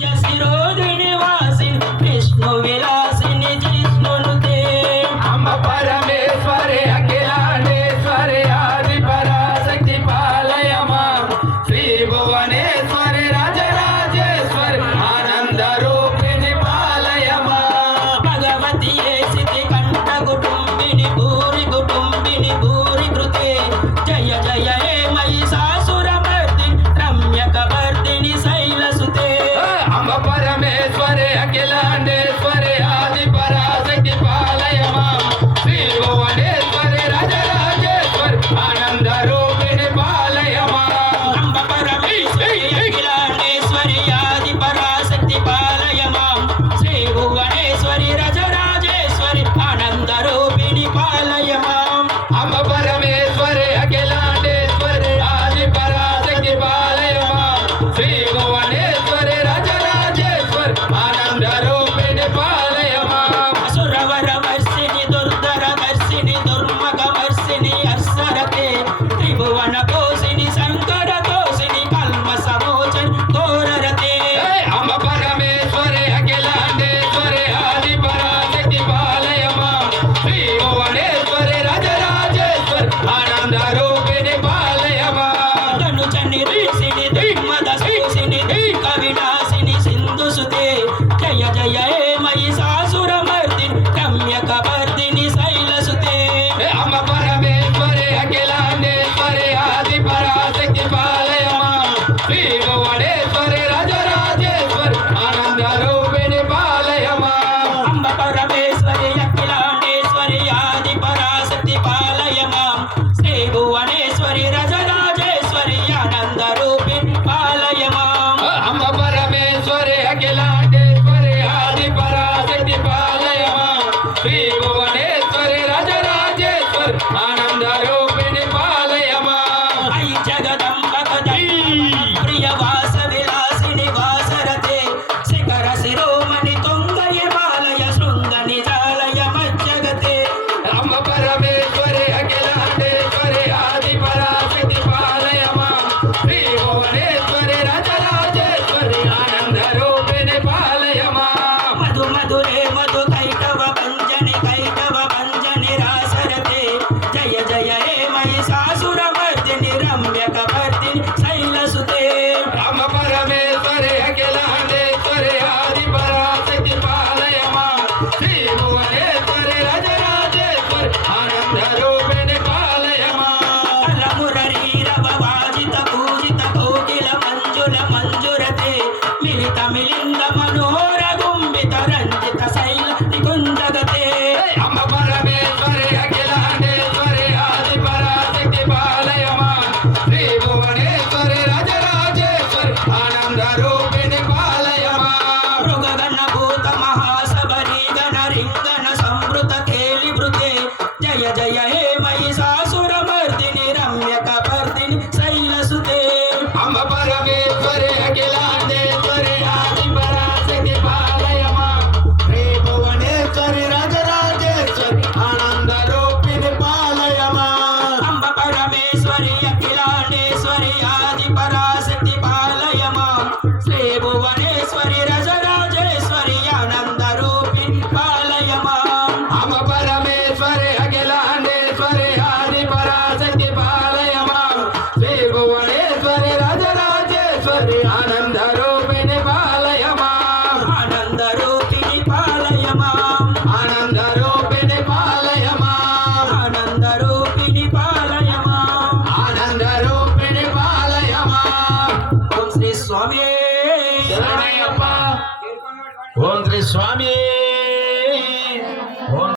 शिरोधिनी वासिनी विष्णु विलासिनी जिष्णुनुते अम्ब परमेश्वरे अखिलांडेश्वरे आदि पराशक्ति पालय मां श्री भुवनेश्वरी राजराजेश्वरी आनंद रूपिणी पालय मां भगवती सिद्धि कंठ कुटुंबिनी भूरि कृते जय जय हे महिषासुरमर्दिनी रम्यकवर्दिनी शैलसुते अम्ब परमेश्वरे अखिलांडेश्वरे आदि पराशक्ति पालय मां श्री भुवनेश्वरी राजराजेश्वरी आनंद रूपिणी पालय मां अम्ब परमेश्वरी अखिलांडेश्वरी आदि पराशक्ति पालय मां श्री भुवनेश्वरी राजराजेश्वरी आनंद रूपिणी पालय मां अम्ब परमेश्वरे अखिलांडेश्वरे आदि पराशक्ति पालय मां श्री भुवनेश्वरी राजराजेश्वरी आनंद रूपिणी पालय मां असुरवर वर्षिणी दुर्धर दर्शिनी दुर्मग वर्षिणी अर्सरते त्रिभुवन पोषिणी शंकर तोषिणी कल्म समोचन घोररते अम्ब परमेश्वरे अखिलांडेश्वरे आदि पराशक्ति पालय मां श्री भुवनेश्वरी राजराजेश्वरी आनंद रूपिणी पालय मां धनुचनि ऋषिणी दिग्मद सूषिणी कविनाशिनी सिंधुसुते जय जय हे महिषासुरमर्दिनी रम्यकवर्दिनी शैलसुते अम्ब परमेश्वरे अखिलांडेश्वरे आदि पराशक्ति पालय मां श्री भुवनेश्वरी राजराजेश्वरी आनंद रूपिणी पालय मां अम्ब परमेश्वरी अखिलांडेश्वरी आदि पराशक्ति पालय मां श्री भुवनेश्वरी राजराजेश्वरी आनंद रूपिणी पालय मां अम्ब परमेश्वरे अखिलांडेश्वरे आदि पराशक्ति पालय मां श्री भुवनेश्वरी राजराजेश्वरी आनंद रूपिणी पालय मां आई जगदम्ब प्रिय वास विलासिनी वासरते शिखर शिरोमणि तुंग हिमालय शृंग निजालय मज्जगते अम्ब परमेश्वरे अखिलांडेश्वरे आदि पराशक्ति पालय मां श्री भुवनेश्वरी राजराजेश्वरी आनंद रूपिणी पालय मां मधु मधुरे मधु कैटव भंजनि रासरते जय जय हे महिषासुरमर्दिनी रम्यकवर्दिनी शैलसुते अम्ब परमेश्वरे अखिलांडेश्वरे आदि पराशक्ति पालय मां श्री भुवनेश्वरी राजराजेश्वरी आनंद रूपिणी पालय मां मुररीरव वाजित पूजित कोकिल मंजुरते मिलित मिलिंद मनोहर गुंबित रंजित शैल निकुंजगते अम्ब परमेश्वरे अखिलांडेश्वरे आदि पराशक्ति पालय मां श्री भुवनेश्वरी राजराजेश्वरी आनंद रूपिणी पालय मां मृगगण भूत महासबरी गण रिंगण संवृत खेलिवृते जय जय हे महिषासुरमर्दिनी रम्यकवर्दिनी शैलसुते अम्ब परमेश्वरे अखिलांडेश्वरे आदि पराशक्ति पालय मां श्री भुवनेश्वरी राजराजेश्वरी आनंद रूपिणी पालय मां अम्ब परमेश्वरी अखिलांडेश्वरी आदि पराशक्ति पालय मां श्री भुवनेश्वरी राजराजेश्वरी आनंद रूपिणी पालय मां अम्ब परमेश्वरे अखिलांडेश्वरे आदि पराशक्ति पालय मां श्री भुवनेश्वरी राजराजेश्वरी आनंद रूपिणी पालय मां आनंद रूपिणी पालय मां आनंद रूपिणी पालय मां आनंद रूपिणी पालय मां आनंद रूपिणी पालय मां ओम श्री स्वामी शरणय्यप्पा ओम श्री स्वामी